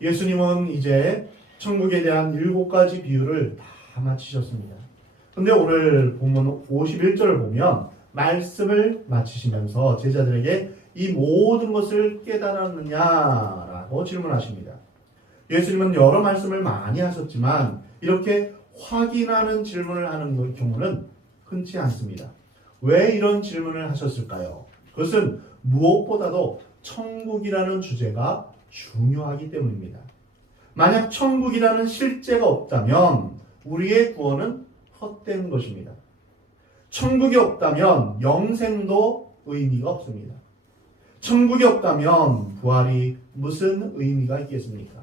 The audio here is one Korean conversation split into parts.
예수님은 이제 천국에 대한 7가지 비유를 다 마치셨습니다. 근데 오늘 본문 51절을 보면 말씀을 마치시면서 제자들에게 이 모든 것을 깨달았느냐라고 질문하십니다. 예수님은 여러 말씀을 많이 하셨지만 이렇게 확인하는 질문을 하는 경우는 흔치 않습니다. 왜 이런 질문을 하셨을까요? 그것은 무엇보다도 천국이라는 주제가 중요하기 때문입니다. 만약 천국이라는 실제가 없다면 우리의 구원은 헛된 것입니다. 천국이 없다면 영생도 의미가 없습니다. 천국이 없다면 부활이 무슨 의미가 있겠습니까?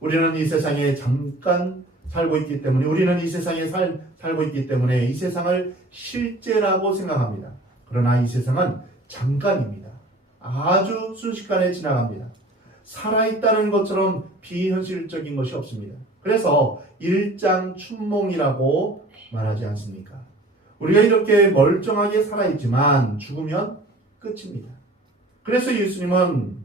우리는 이 세상에 잠깐 살고 있기 때문에 우리는 이 세상에 살고 있기 때문에 이 세상을 실제라고 생각합니다. 그러나 이 세상은 잠깐입니다. 아주 순식간에 지나갑니다. 살아있다는 것처럼 비현실적인 것이 없습니다. 그래서 일장춘몽이라고 말하지 않습니까? 우리가 이렇게 멀쩡하게 살아있지만 죽으면 끝입니다. 그래서 예수님은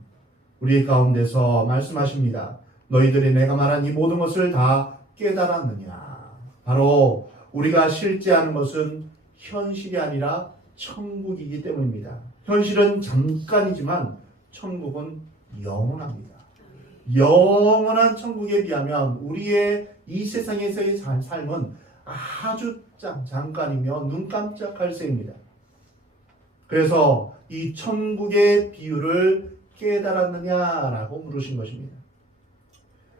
우리 가운데서 말씀하십니다. 너희들이 내가 말한 이 모든 것을 다 깨달았느냐? 바로 우리가 실제하는 것은 현실이 아니라 천국이기 때문입니다. 현실은 잠깐이지만 천국은 영원합니다. 영원한 천국에 비하면 우리의 이 세상에서의 삶은 아주 잠깐이며 눈 깜짝할 새입니다. 그래서 이 천국의 비유를 깨달았느냐라고 물으신 것입니다.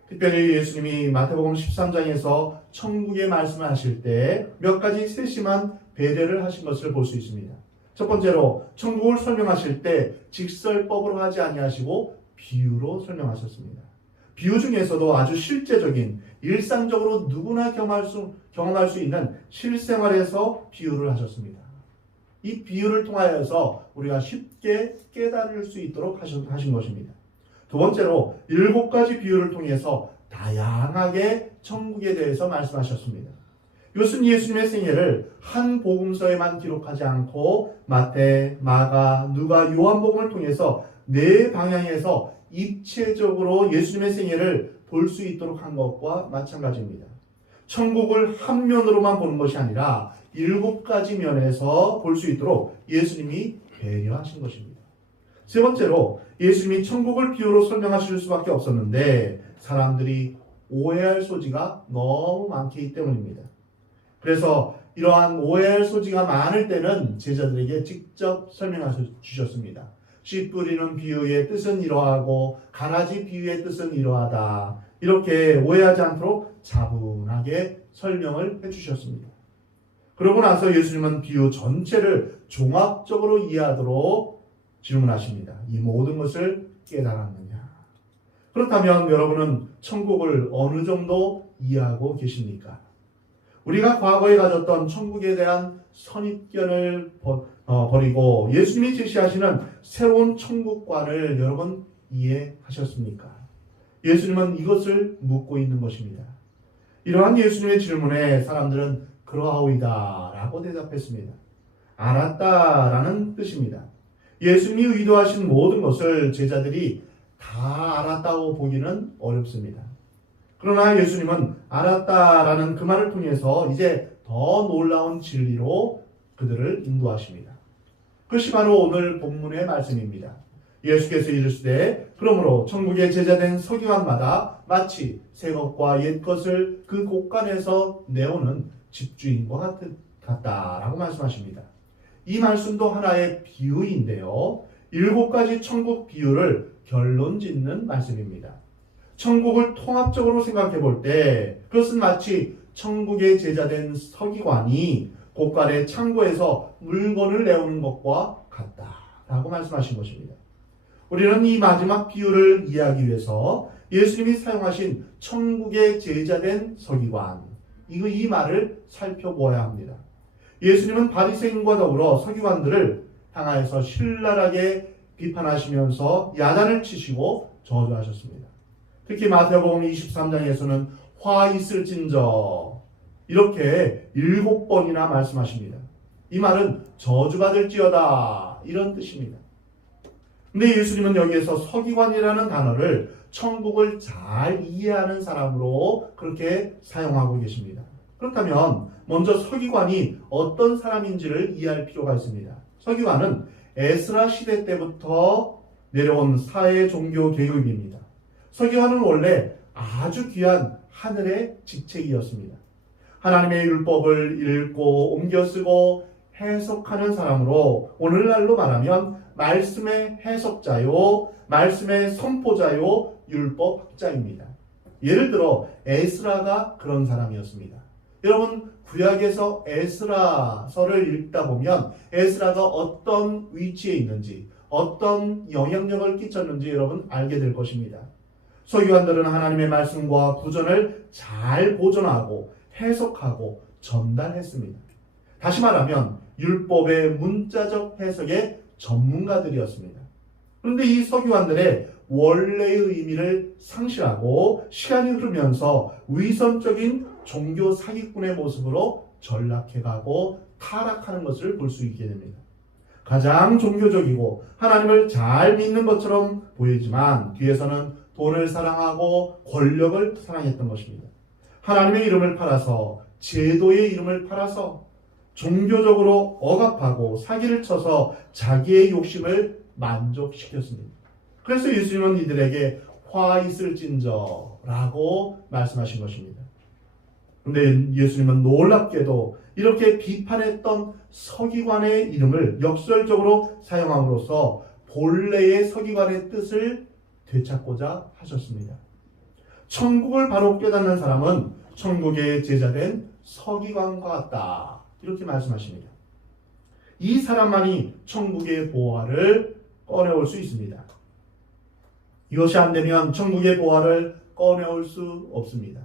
특별히 예수님이 마태복음 13장에서 천국의 말씀을 하실 때 몇 가지 세심한 배려를 하신 것을 볼 수 있습니다. 첫 번째로 천국을 설명하실 때 직설법으로 하지 아니하시고 비유로 설명하셨습니다. 비유 중에서도 아주 실제적인 일상적으로 누구나 경험할 수 있는 실생활에서 비유를 하셨습니다. 이 비유를 통하여서 우리가 쉽게 깨달을 수 있도록 하신 것입니다. 두 번째로 7가지 비유를 통해서 다양하게 천국에 대해서 말씀하셨습니다. 이것은 예수님의 생애를 한 복음서에만 기록하지 않고 마태, 마가, 누가, 요한복음을 통해서 네 방향에서 입체적으로 예수님의 생애를 볼 수 있도록 한 것과 마찬가지입니다. 천국을 한 면으로만 보는 것이 아니라 7가지 면에서 볼 수 있도록 예수님이 배려하신 것입니다. 세 번째로 예수님이 천국을 비유로 설명하실 수밖에 없었는데 사람들이 오해할 소지가 너무 많기 때문입니다. 그래서 이러한 오해할 소지가 많을 때는 제자들에게 직접 설명하셔 주셨습니다. 씨 뿌리는 비유의 뜻은 이러하고 가라지 비유의 뜻은 이러하다. 이렇게 오해하지 않도록 차분하게 설명을 해주셨습니다. 그러고 나서 예수님은 비유 전체를 종합적으로 이해하도록 질문하십니다. 이 모든 것을 깨달았느냐? 그렇다면 여러분은 천국을 어느 정도 이해하고 계십니까? 우리가 과거에 가졌던 천국에 대한 선입견을 버리고 예수님이 제시하시는 새로운 천국관을 여러분 이해하셨습니까? 예수님은 이것을 묻고 있는 것입니다. 이러한 예수님의 질문에 사람들은 그러하오이다 라고 대답했습니다. 알았다라는 뜻입니다. 예수님이 의도하신 모든 것을 제자들이 다 알았다고 보기는 어렵습니다. 그러나 예수님은 알았다라는 그 말을 통해서 이제 더 놀라운 진리로 그들을 인도하십니다. 그것이 바로 오늘 본문의 말씀입니다. 예수께서 이르시되 그러므로 천국의 제자된 서기관마다 마치 새 것과 옛 것을 그 곳간에서 내오는 집주인과 같다라고 말씀하십니다. 이 말씀도 하나의 비유인데요. 7가지 천국 비유를 결론 짓는 말씀입니다. 천국을 통합적으로 생각해 볼 때 그것은 마치 천국의 제자된 서기관이 곳간의 창고에서 물건을 내오는 것과 같다라고 말씀하신 것입니다. 우리는 이 마지막 비유를 이해하기 위해서 예수님이 사용하신 천국의 제자된 서기관 이 말을 살펴보아야 합니다. 예수님은 바리새인과 더불어 서기관들을 향하여서 신랄하게 비판하시면서 야단을 치시고 저주하셨습니다. 특히 마태복음 23장에서는 화 있을진저 이렇게 7번이나 말씀하십니다. 이 말은 저주받을지어다 이런 뜻입니다. 근데 예수님은 여기에서 서기관이라는 단어를 천국을 잘 이해하는 사람으로 그렇게 사용하고 계십니다. 그렇다면 먼저 서기관이 어떤 사람인지를 이해할 필요가 있습니다. 서기관은 에스라 시대 때부터 내려온 사회 종교 교육입니다. 서기관은 원래 아주 귀한 하늘의 직책이었습니다. 하나님의 율법을 읽고 옮겨 쓰고 해석하는 사람으로 오늘날로 말하면 말씀의 해석자요, 말씀의 선포자요, 율법학자입니다. 예를 들어 에스라가 그런 사람이었습니다. 여러분 구약에서 에스라서를 읽다 보면 에스라가 어떤 위치에 있는지 어떤 영향력을 끼쳤는지 여러분 알게 될 것입니다. 서기관들은 하나님의 말씀과 구전을 잘 보존하고 해석하고 전달했습니다. 다시 말하면 율법의 문자적 해석의 전문가들이었습니다. 그런데 이 서기관들의 원래의 의미를 상실하고 시간이 흐르면서 위선적인 종교 사기꾼의 모습으로 전락해가고 타락하는 것을 볼 수 있게 됩니다. 가장 종교적이고 하나님을 잘 믿는 것처럼 보이지만 뒤에서는 돈을 사랑하고 권력을 사랑했던 것입니다. 하나님의 이름을 팔아서 제도의 이름을 팔아서 종교적으로 억압하고 사기를 쳐서 자기의 욕심을 만족시켰습니다. 그래서 예수님은 이들에게 화 있을진저라고 말씀하신 것입니다. 그런데 예수님은 놀랍게도 이렇게 비판했던 서기관의 이름을 역설적으로 사용함으로써 본래의 서기관의 뜻을 되찾고자 하셨습니다. 천국을 바로 깨닫는 사람은 천국의 제자된 서기관과 같다. 이렇게 말씀하십니다. 이 사람만이 천국의 보화를 꺼내올 수 있습니다. 이것이 안 되면 천국의 보화를 꺼내올 수 없습니다.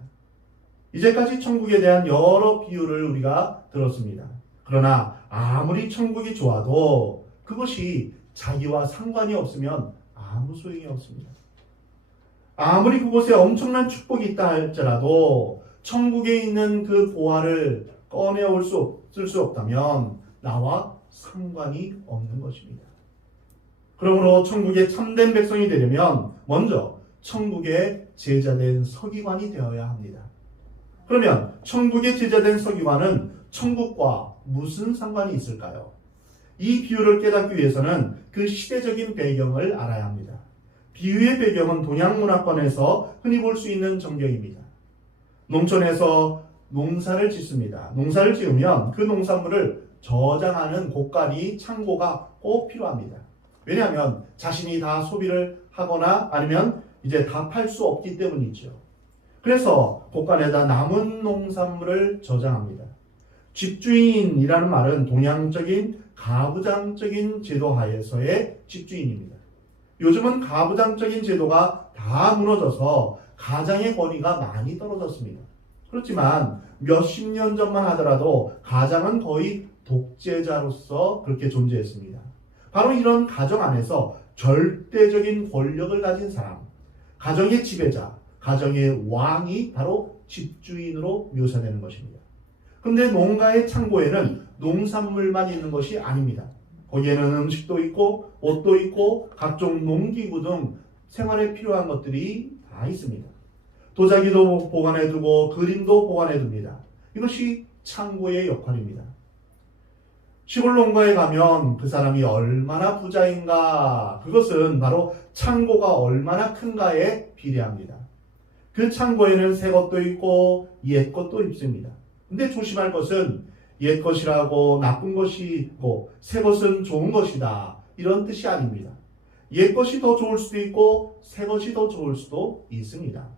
이제까지 천국에 대한 여러 비유를 우리가 들었습니다. 그러나 아무리 천국이 좋아도 그것이 자기와 상관이 없으면 아무 소용이 없습니다. 아무리 그곳에 엄청난 축복이 있다 할지라도 천국에 있는 그 보화를 꺼내올 수 없다면 나와 상관이 없는 것입니다. 그러므로 천국의 참된 백성이 되려면 먼저 천국의 제자된 서기관이 되어야 합니다. 그러면 천국의 제자된 서기관은 천국과 무슨 상관이 있을까요? 이 비유를 깨닫기 위해서는 그 시대적인 배경을 알아야 합니다. 비유의 배경은 동양 문화권에서 흔히 볼 수 있는 전경입니다. 농촌에서 농사를 짓습니다. 농사를 지으면 그 농산물을 저장하는 고가리, 창고가 꼭 필요합니다. 왜냐하면 자신이 다 소비를 하거나 아니면 이제 다 팔 수 없기 때문이죠. 그래서 곳간에다 남은 농산물을 저장합니다. 집주인이라는 말은 동양적인 가부장적인 제도 하에서의 집주인입니다. 요즘은 가부장적인 제도가 다 무너져서 가장의 권위가 많이 떨어졌습니다. 그렇지만 몇십 년 전만 하더라도 가장은 거의 독재자로서 그렇게 존재했습니다. 바로 이런 가정 안에서 절대적인 권력을 가진 사람, 가정의 지배자, 가정의 왕이 바로 집주인으로 묘사되는 것입니다. 그런데 농가의 창고에는 농산물만 있는 것이 아닙니다. 거기에는 음식도 있고 옷도 있고 각종 농기구 등 생활에 필요한 것들이 다 있습니다. 도자기도 보관해두고 그림도 보관해둡니다. 이것이 창고의 역할입니다. 시골 농가에 가면 그 사람이 얼마나 부자인가, 그것은 바로 창고가 얼마나 큰가에 비례합니다. 그 창고에는 새 것도 있고 옛 것도 있습니다. 근데 조심할 것은 옛 것이라고 나쁜 것이 있고 새 것은 좋은 것이다, 이런 뜻이 아닙니다. 옛 것이 더 좋을 수도 있고 새 것이 더 좋을 수도 있습니다.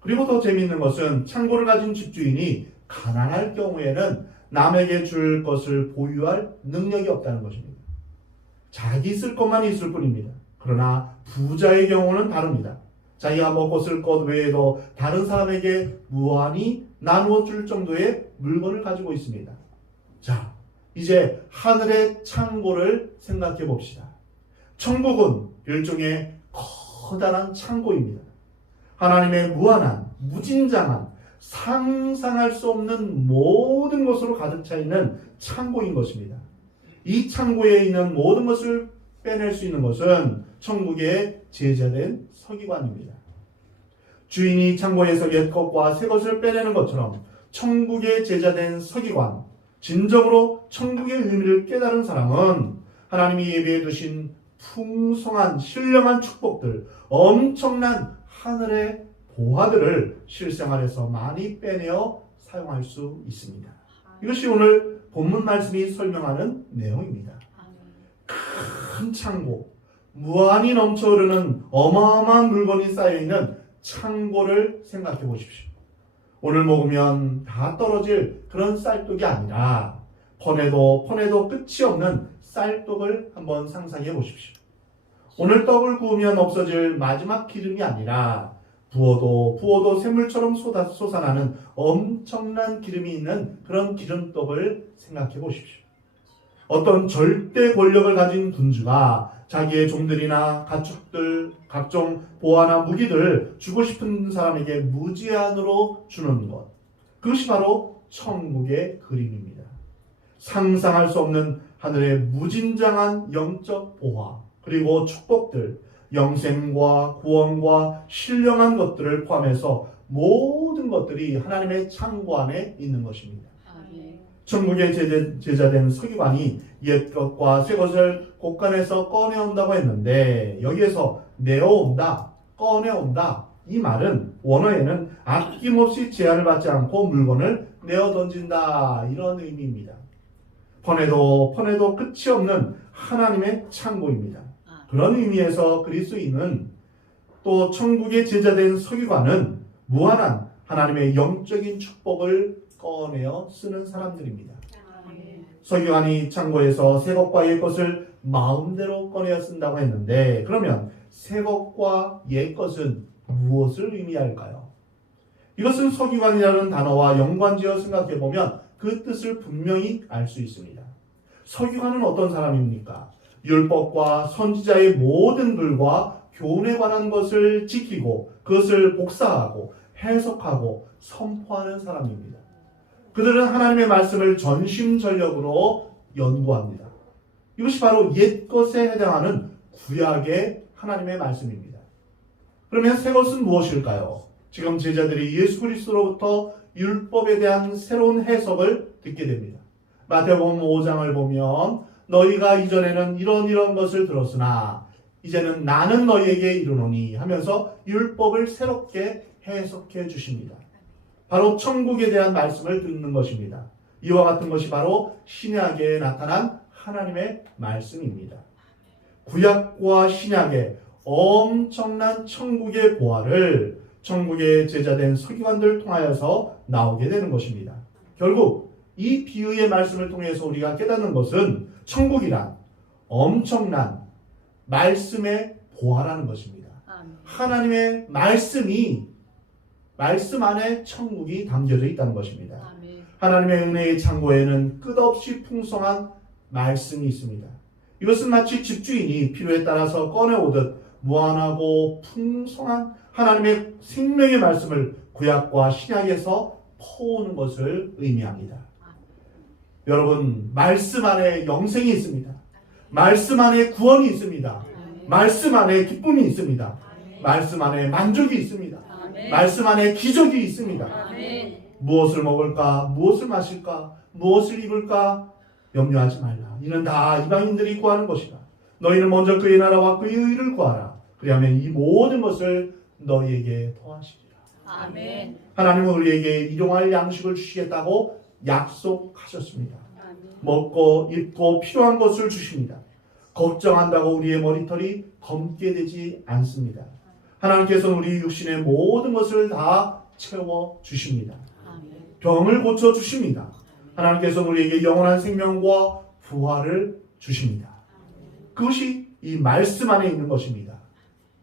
그리고 더 재미있는 것은 창고를 가진 집주인이 가난할 경우에는 남에게 줄 것을 보유할 능력이 없다는 것입니다. 자기 쓸 것만 있을 뿐입니다. 그러나 부자의 경우는 다릅니다. 자기가 먹고 쓸 것 외에도 다른 사람에게 무한히 나누어 줄 정도의 물건을 가지고 있습니다. 자, 이제 하늘의 창고를 생각해 봅시다. 천국은 일종의 커다란 창고입니다. 하나님의 무한한, 무진장한, 상상할 수 없는 모든 것으로 가득 차 있는 창고인 것입니다. 이 창고에 있는 모든 것을 빼낼 수 있는 것은 천국의 제자된 서기관입니다. 주인이 창고에서 옛 것과 새 것을 빼내는 것처럼 천국의 제자된 서기관, 진정으로 천국의 의미를 깨달은 사람은 하나님이 예비해 두신 풍성한 신령한 축복들, 엄청난 하늘의 보화들을 실생활에서 많이 빼내어 사용할 수 있습니다. 이것이 오늘 본문 말씀이 설명하는 내용입니다. 큰 창고, 무한히 넘쳐 흐르는 어마어마한 물건이 쌓여있는 창고를 생각해 보십시오. 오늘 먹으면 다 떨어질 그런 쌀떡이 아니라 퍼내도 끝이 없는 쌀떡을 한번 상상해 보십시오. 오늘 떡을 구우면 없어질 마지막 기름이 아니라 부어도 샘물처럼 솟아나는 엄청난 기름이 있는 그런 기름떡을 생각해 보십시오. 어떤 절대 권력을 가진 군주가 자기의 종들이나 가축들, 각종 보화나 무기들 주고 싶은 사람에게 무제한으로 주는 것. 그것이 바로 천국의 그림입니다. 상상할 수 없는 하늘의 무진장한 영적 보화, 그리고 축복들, 영생과 구원과 신령한 것들을 포함해서 모든 것들이 하나님의 창고 안에 있는 것입니다. 천국의 제자된 서기관이 옛 것과 새 것을 곳간에서 꺼내온다고 했는데 여기에서 내어온다, 꺼내온다 이 말은 원어에는 아낌없이 제한을 받지 않고 물건을 내어 던진다 이런 의미입니다. 퍼내도 끝이 없는 하나님의 창고입니다. 그런 의미에서 그리스도인은 또 천국의 제자된 서기관은 무한한 하나님의 영적인 축복을 꺼내어 쓰는 사람들입니다. 서기관이 창고에서 새 것과 옛 것을 마음대로 꺼내어 쓴다고 했는데 그러면 새 것과 옛 것은 무엇을 의미할까요? 이것은 서기관이라는 단어와 연관지어 생각해보면 그 뜻을 분명히 알 수 있습니다. 서기관은 어떤 사람입니까? 율법과 선지자의 모든 글과 교훈에 관한 것을 지키고 그것을 복사하고 해석하고 선포하는 사람입니다. 그들은 하나님의 말씀을 전심전력으로 연구합니다. 이것이 바로 옛 것에 해당하는 구약의 하나님의 말씀입니다. 그러면 새 것은 무엇일까요? 지금 제자들이 예수 그리스도로부터 율법에 대한 새로운 해석을 듣게 됩니다. 마태복음 5장을 보면 너희가 이전에는 이런 것을 들었으나 이제는 나는 너희에게 이르노니 하면서 율법을 새롭게 해석해 주십니다. 바로 천국에 대한 말씀을 듣는 것입니다. 이와 같은 것이 바로 신약에 나타난 하나님의 말씀입니다. 구약과 신약의 엄청난 천국의 보화를 천국의 제자된 서기관들 통하여서 나오게 되는 것입니다. 결국 이 비유의 말씀을 통해서 우리가 깨닫는 것은 천국이란 엄청난 말씀의 보화라는 것입니다. 하나님의 말씀 안에 천국이 담겨져 있다는 것입니다. 하나님의 은혜의 창고에는 끝없이 풍성한 말씀이 있습니다. 이것은 마치 집주인이 필요에 따라서 꺼내오듯 무한하고 풍성한 하나님의 생명의 말씀을 구약과 신약에서 퍼오는 것을 의미합니다. 여러분, 말씀 안에 영생이 있습니다. 말씀 안에 구원이 있습니다. 말씀 안에 기쁨이 있습니다. 말씀 안에 만족이 있습니다. 말씀 안에 기적이 있습니다. 무엇을 먹을까? 무엇을 마실까? 무엇을 입을까? 염려하지 말라. 이는 다 이방인들이 구하는 것이다. 너희는 먼저 그의 나라와 그의 의를 구하라. 그리하면 이 모든 것을 너희에게 더하시리라. 아멘. 하나님은 우리에게 일용할 양식을 주시겠다고 약속하셨습니다. 먹고 입고 필요한 것을 주십니다. 걱정한다고 우리의 머리털이 검게 되지 않습니다. 하나님께서는 우리 육신의 모든 것을 다 채워 주십니다. 병을 고쳐 주십니다. 하나님께서는 우리에게 영원한 생명과 부활을 주십니다. 그것이 이 말씀 안에 있는 것입니다.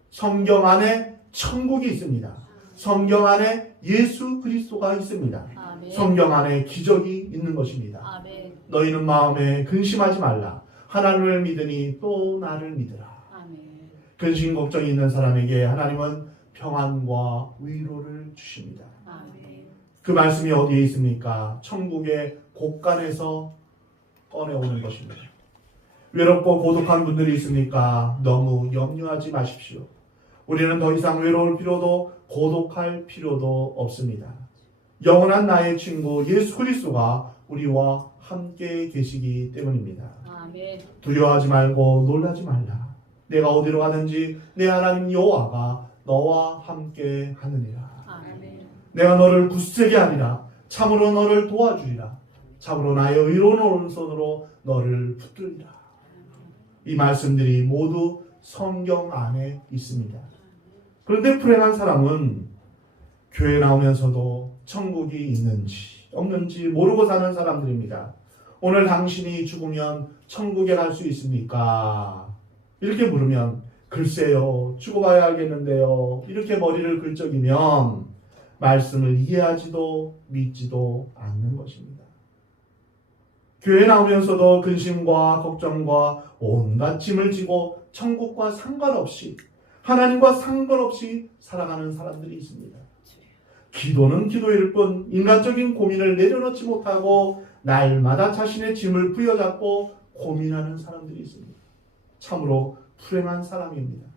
성경 안에 천국이 있습니다. 성경 안에 예수 그리스도가 있습니다. 성경 안에 기적이 있는 것입니다. 너희는 마음에 근심하지 말라. 하나님을 믿으니 또 나를 믿으라. 근심 걱정이 있는 사람에게 하나님은 평안과 위로를 주십니다. 그 말씀이 어디에 있습니까? 천국의 곳간에서 꺼내오는 것입니다. 외롭고 고독한 분들이 있습니까? 너무 염려하지 마십시오. 우리는 더 이상 외로울 필요도 고독할 필요도 없습니다. 영원한 나의 친구 예수 그리스도가 우리와 함께 계시기 때문입니다. 아멘. 두려워하지 말고 놀라지 말라. 내가 어디로 가든지 내 하나님 여호와가 너와 함께 하느니라. 아멘. 내가 너를 굳세게 하리라. 참으로 너를 도와주리라. 참으로 나의 의로운 오른손으로 너를 붙들리라. 이 말씀들이 모두 성경 안에 있습니다. 그런데 불행한 사람은 교회 나오면서도 천국이 있는지 없는지 모르고 사는 사람들입니다. 오늘 당신이 죽으면 천국에 갈 수 있습니까? 이렇게 물으면 글쎄요, 죽어봐야 알겠는데요. 이렇게 머리를 긁적이면 말씀을 이해하지도 믿지도 않는 것입니다. 교회 나오면서도 근심과 걱정과 온갖 짐을 지고 천국과 상관없이 하나님과 상관없이 살아가는 사람들이 있습니다. 기도는 기도일 뿐 인간적인 고민을 내려놓지 못하고 날마다 자신의 짐을 부여잡고 고민하는 사람들이 있습니다. 참으로 불행한 사람입니다.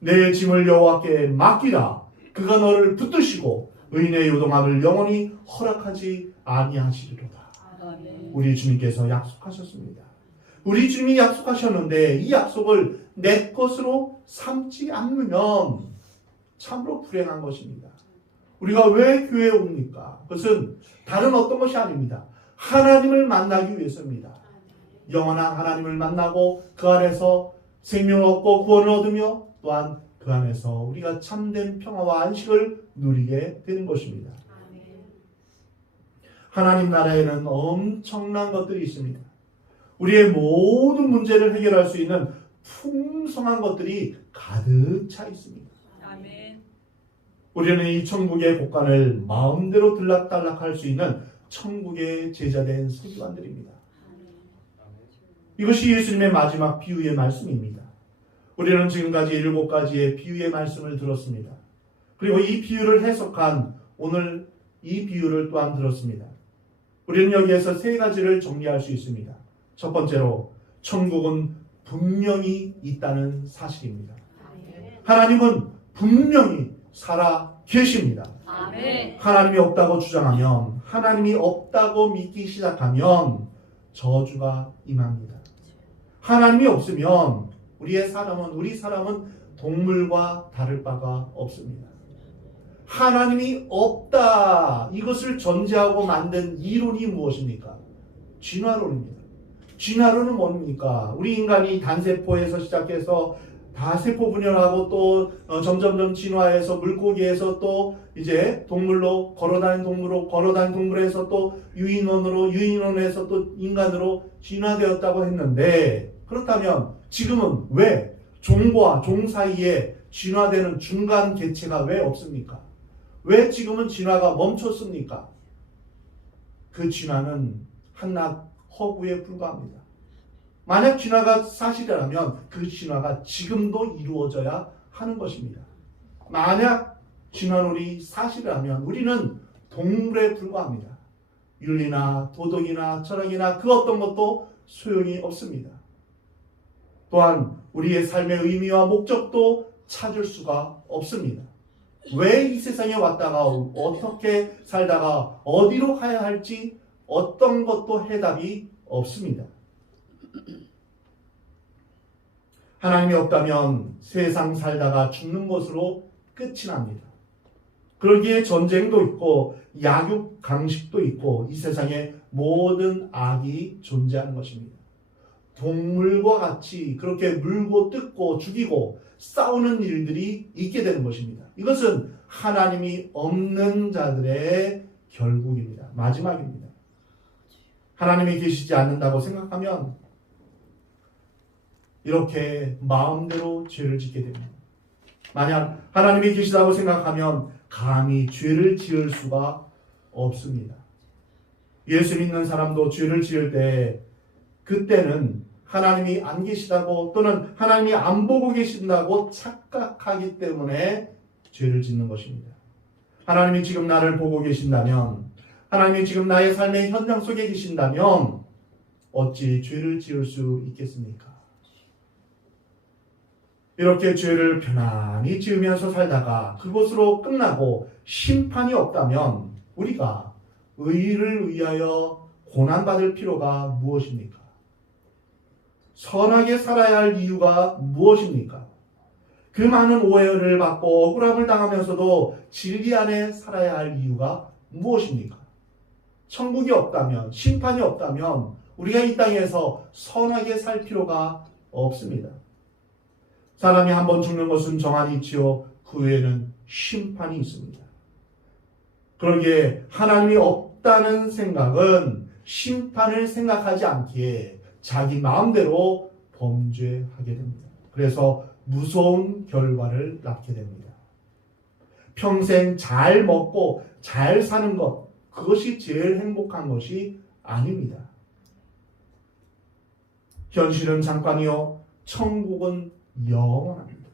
내 짐을 여호와께 맡기라. 그가 너를 붙드시고 의인의 요동함을 영원히 허락하지 아니하시리로다. 아멘. 우리 주님께서 약속하셨습니다. 우리 주님이 약속하셨는데 이 약속을 내 것으로 삼지 않으면 참으로 불행한 것입니다. 우리가 왜 교회에 옵니까? 그것은 다른 어떤 것이 아닙니다. 하나님을 만나기 위해서입니다. 영원한 하나님을 만나고 그 안에서 생명을 얻고 구원을 얻으며 또한 그 안에서 우리가 참된 평화와 안식을 누리게 되는 것입니다. 하나님 나라에는 엄청난 것들이 있습니다. 우리의 모든 문제를 해결할 수 있는 풍성한 것들이 가득 차 있습니다. 아멘. 우리는 이 천국의 곳간을 마음대로 들락달락할 수 있는 천국의 제자된 서기관들입니다. 이것이 예수님의 마지막 비유의 말씀입니다. 우리는 지금까지 7가지의 비유의 말씀을 들었습니다. 그리고 이 비유를 해석한 오늘 이 비유를 또한 들었습니다. 우리는 여기에서 3가지를 정리할 수 있습니다. 첫 번째로 천국은 분명히 있다는 사실입니다. 하나님은 분명히 살아 계십니다. 아멘. 하나님이 없다고 주장하면, 하나님이 없다고 믿기 시작하면 저주가 임합니다. 하나님이 없으면 우리 사람은 동물과 다를 바가 없습니다. 하나님이 없다, 이것을 전제하고 만든 이론이 무엇입니까? 진화론입니다. 진화론은 뭡니까? 우리 인간이 단세포에서 시작해서 다세포 분열하고 또 점점점 진화해서 물고기에서 또 이제 동물로 걸어다니는 동물에서 또 유인원에서 또 인간으로 진화되었다고 했는데, 그렇다면 지금은 왜 종과 종 사이에 진화되는 중간 개체가 왜 없습니까? 왜 지금은 진화가 멈췄습니까? 그 진화는 한낱 허구에 불과합니다. 만약 진화가 사실이라면 그 진화가 지금도 이루어져야 하는 것입니다. 만약 진화론이 사실이라면 우리는 동물에 불과합니다. 윤리나 도덕이나 철학이나 그 어떤 것도 소용이 없습니다. 또한 우리의 삶의 의미와 목적도 찾을 수가 없습니다. 왜 이 세상에 왔다가 어떻게 살다가 어디로 가야 할지 어떤 것도 해답이 없습니다. 하나님이 없다면 세상 살다가 죽는 것으로 끝이 납니다. 그러기에 전쟁도 있고 약육 강식도 있고 이 세상에 모든 악이 존재하는 것입니다. 동물과 같이 그렇게 물고 뜯고 죽이고 싸우는 일들이 있게 되는 것입니다. 이것은 하나님이 없는 자들의 결국입니다. 마지막입니다. 하나님이 계시지 않는다고 생각하면 이렇게 마음대로 죄를 짓게 됩니다. 만약 하나님이 계시다고 생각하면 감히 죄를 지을 수가 없습니다. 예수 믿는 사람도 죄를 지을 때 그때는 하나님이 안 계시다고 또는 하나님이 안 보고 계신다고 착각하기 때문에 죄를 짓는 것입니다. 하나님이 지금 나를 보고 계신다면, 하나님이 지금 나의 삶의 현장 속에 계신다면 어찌 죄를 지을 수 있겠습니까? 이렇게 죄를 편안히 지으면서 살다가 그것으로 끝나고 심판이 없다면 우리가 의를 위하여 고난받을 필요가 무엇입니까? 선하게 살아야 할 이유가 무엇입니까? 그 많은 오해를 받고 억울함을 당하면서도 진리 안에 살아야 할 이유가 무엇입니까? 천국이 없다면, 심판이 없다면 우리가 이 땅에서 선하게 살 필요가 없습니다. 사람이 한번 죽는 것은 정한이 있지요. 그 후에는 심판이 있습니다. 그러기에 하나님이 없다는 생각은 심판을 생각하지 않기에 자기 마음대로 범죄하게 됩니다. 그래서 무서운 결과를 낳게 됩니다. 평생 잘 먹고 잘 사는 것, 그것이 제일 행복한 것이 아닙니다. 현실은 잠깐이요, 천국은 영원합니다.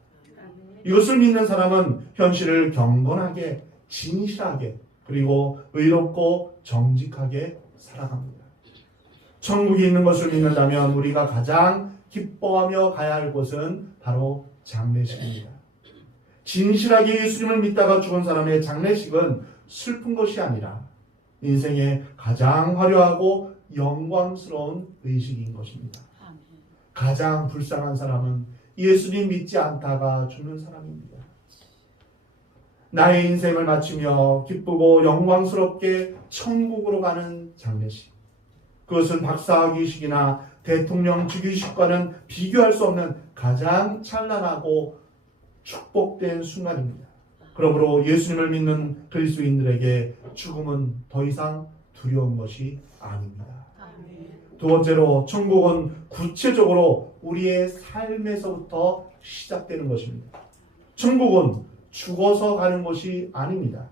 이것을 믿는 사람은 현실을 경건하게, 진실하게, 그리고 의롭고 정직하게 살아갑니다. 천국이 있는 것을 믿는다면 우리가 가장 기뻐하며 가야 할 곳은 바로 장례식입니다. 진실하게 예수님을 믿다가 죽은 사람의 장례식은 슬픈 것이 아니라 인생의 가장 화려하고 영광스러운 의식인 것입니다. 가장 불쌍한 사람은 예수님 믿지 않다가 죽는 사람입니다. 나의 인생을 마치며 기쁘고 영광스럽게 천국으로 가는 장례식. 그것은 박사학위식이나 대통령 즉위식과는 비교할 수 없는 가장 찬란하고 축복된 순간입니다. 그러므로 예수님을 믿는 그리스도인들에게 죽음은 더 이상 두려운 것이 아닙니다. 두 번째로, 천국은 구체적으로 우리의 삶에서부터 시작되는 것입니다. 천국은 죽어서 가는 것이 아닙니다.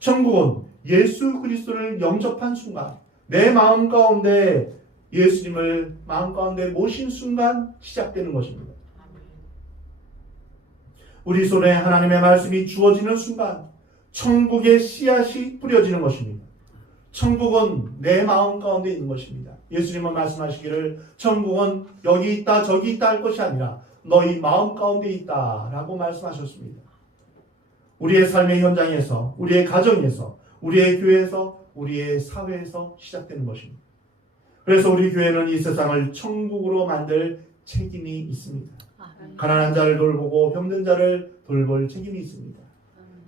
천국은 예수 그리스도를 영접한 순간, 내 마음 가운데 예수님을 마음 가운데 모신 순간 시작되는 것입니다. 우리 손에 하나님의 말씀이 주어지는 순간 천국의 씨앗이 뿌려지는 것입니다. 천국은 내 마음 가운데 있는 것입니다. 예수님은 말씀하시기를 천국은 여기 있다 저기 있다 할 것이 아니라 너희 마음 가운데 있다 라고 말씀하셨습니다. 우리의 삶의 현장에서, 우리의 가정에서, 우리의 교회에서, 우리의 사회에서 시작되는 것입니다. 그래서 우리 교회는 이 세상을 천국으로 만들 책임이 있습니다. 가난한 자를 돌보고 병든 자를 돌볼 책임이 있습니다.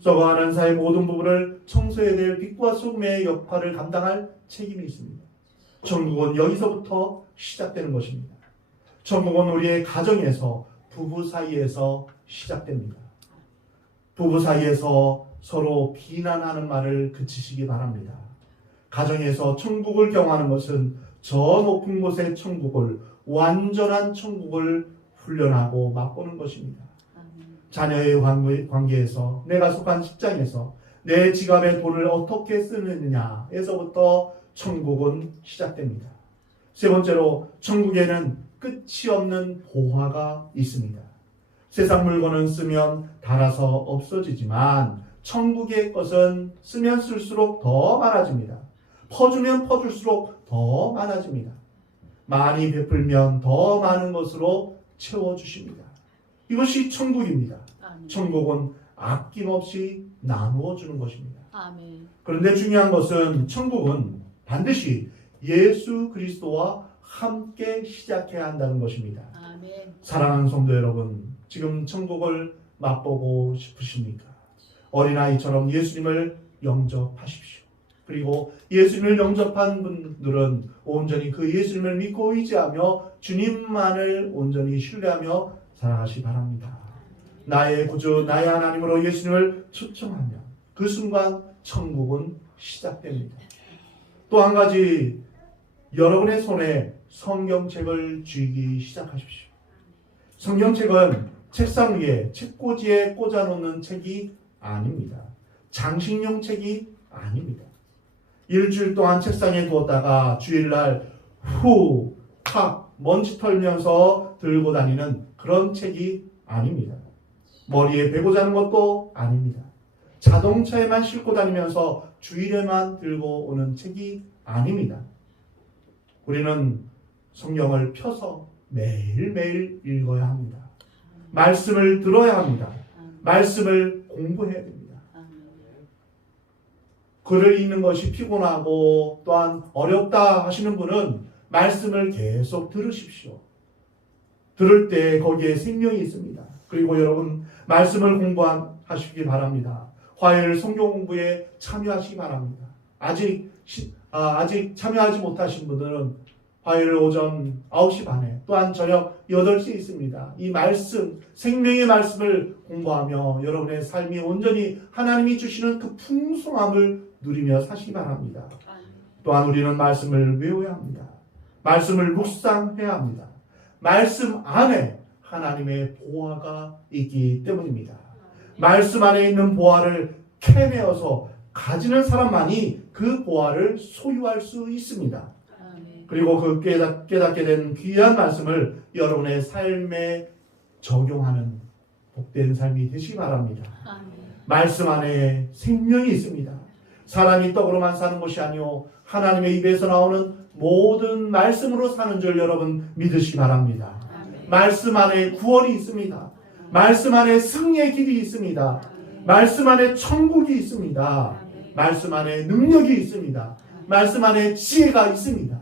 썩어가는 사회 모든 부분을 청소해야 될 빛과 소금의 역할을 감당할 책임이 있습니다. 천국은 여기서부터 시작되는 것입니다. 천국은 우리의 가정에서, 부부 사이에서 시작됩니다. 부부 사이에서 서로 비난하는 말을 그치시기 바랍니다. 가정에서 천국을 경험하는 것은 저 높은 곳의 천국을, 완전한 천국을 훈련하고 맛보는 것입니다. 자녀의 관계에서, 내가 속한 직장에서 내 지갑에 돈을 어떻게 쓰느냐에서부터 천국은 시작됩니다. 세 번째로, 천국에는 끝이 없는 보화가 있습니다. 세상 물건은 쓰면 닳아서 없어지지만 천국의 것은 쓰면 쓸수록 더 많아집니다. 퍼주면 퍼줄수록 더 많아집니다. 많이 베풀면 더 많은 것으로 채워주십니다. 이것이 천국입니다. 천국은 아낌없이 나누어 주는 것입니다. 그런데 중요한 것은 천국은 반드시 예수 그리스도와 함께 시작해야 한다는 것입니다. 사랑하는 성도 여러분, 지금 천국을 맛보고 싶으십니까? 어린아이처럼 예수님을 영접하십시오. 그리고 예수님을 영접한 분들은 온전히 그 예수님을 믿고 의지하며 주님만을 온전히 신뢰하며 살아가시 바랍니다. 나의 구주, 나의 하나님으로 예수님을 초청하면 그 순간 천국은 시작됩니다. 또 한 가지, 여러분의 손에 성경책을 쥐기 시작하십시오. 성경책은 책상 위에, 책꽂이에 꽂아놓는 책이 아닙니다. 장식용 책이 아닙니다. 일주일 동안 책상에 두었다가 주일날 탁 먼지 털면서 들고 다니는 그런 책이 아닙니다. 머리에 베고 자는 것도 아닙니다. 자동차에만 싣고 다니면서 주일에만 들고 오는 책이 아닙니다. 우리는 성경을 펴서 매일매일 읽어야 합니다. 말씀을 들어야 합니다. 말씀을 공부해야 됩니다. 글을 읽는 것이 피곤하고 또한 어렵다 하시는 분은 말씀을 계속 들으십시오. 들을 때 거기에 생명이 있습니다. 그리고 여러분 말씀을 공부하시기 바랍니다. 화요일 성경 공부에 참여하시기 바랍니다. 아직 참여하지 못하신 분들은 화요일 오전 9시 반에 또한 저녁 8시에 있습니다. 이 말씀, 생명의 말씀을 공부하며 여러분의 삶이 온전히 하나님이 주시는 그 풍성함을 누리며 사시기 바랍니다. 또한 우리는 말씀을 외워야 합니다. 말씀을 묵상해야 합니다. 말씀 안에 하나님의 보화가 있기 때문입니다. 말씀 안에 있는 보화를 캐내어서 가지는 사람만이 그 보화를 소유할 수 있습니다. 그리고 그 깨닫게 된 귀한 말씀을 여러분의 삶에 적용하는 복된 삶이 되시기 바랍니다. 말씀 안에 생명이 있습니다. 사람이 떡으로만 사는 것이 아니요 하나님의 입에서 나오는 모든 말씀으로 사는 줄 여러분 믿으시기 바랍니다. 말씀 안에 구원이 있습니다. 말씀 안에 승리의 길이 있습니다. 말씀 안에 천국이 있습니다. 말씀 안에 능력이 있습니다. 말씀 안에 지혜가 있습니다.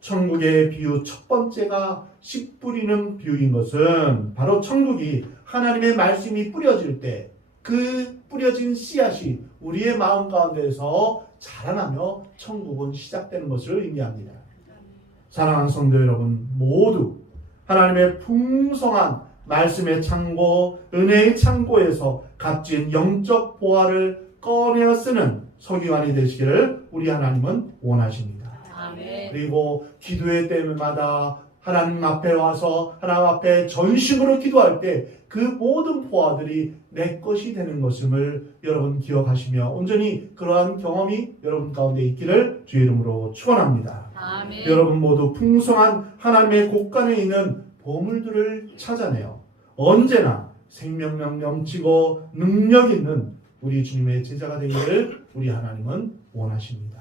천국의 비유 첫 번째가 씨 뿌리는 비유인 것은 바로 천국이 하나님의 말씀이 뿌려질 때 그 뿌려진 씨앗이 우리의 마음 가운데서 자라나며 천국은 시작되는 것을 의미합니다. 사랑하는 성도 여러분 모두 하나님의 풍성한 말씀의 창고, 은혜의 창고에서 값진 영적 보화를 꺼내어 쓰는 서기관이 되시기를 우리 하나님은 원하십니다. 그리고 기도의 때마다 하나님 앞에 와서 하나님 앞에 전심으로 기도할 때 그 모든 보화들이 내 것이 되는 것임을 여러분 기억하시며 온전히 그러한 경험이 여러분 가운데 있기를 주의 이름으로 축원합니다. 여러분 모두 풍성한 하나님의 곳간에 있는 보물들을 찾아내어 언제나 생명력 넘치고 능력 있는 우리 주님의 제자가 되기를 우리 하나님은 원하십니다.